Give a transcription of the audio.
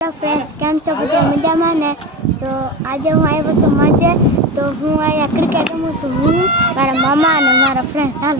Hello friends, કેમ છો? બધા મજામાં ને? તો આજે હું આવ્યો છું મજે. તો હું અહીંયા ક્રિકેટ રમું છું, હું મારા મામા અને મારા ફ્રેન્ડ. હાલ